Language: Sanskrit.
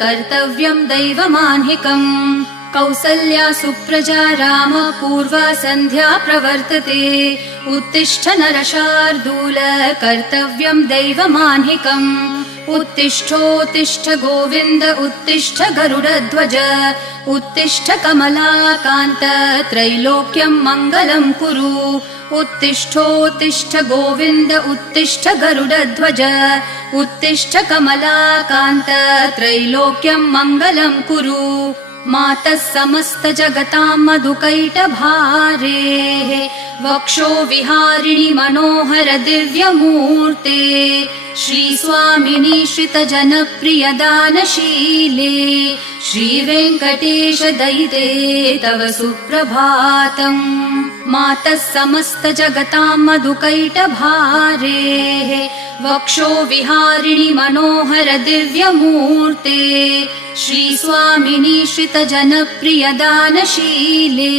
कर्तव्यम् दैवमाह्निकम् कौसल्या सुप्रजा राम पूर्वा सन्ध्या प्रवर्तते उत्तिष्ठ नरशार्दूल कर्तव्यम् दैवमाह्निकम् उत्तिष्ठोत्तिष्ठ गोविन्द उत्तिष्ठ गरुडध्वज उत्तिष्ठ कमलाकान्त त्रैलोक्यम् मङ्गलम् कुरु उत्तिष्ठोत्तिष्ठ गोविन्द उत्तिष्ठ गरुडध्वज उत्तिष्ठ कमलाकान्त त्रैलोक्यम् मङ्गलम् कुरु मातः समस्त जगताम् मधुकैटभारेः वक्षो विहारिणि मनोहर दिव्यमूर्ते श्रीस्वामिनि श्रितजनप्रिय दानशीले श्रीवेङ्कटेश दयिते तव सुप्रभातम् मातः समस्त जगताम् मधुकैटभारेः वक्षो विहारिणि मनोहर दिव्यमूर्ते श्रीस्वामिनि श्रितजनप्रिय दानशीले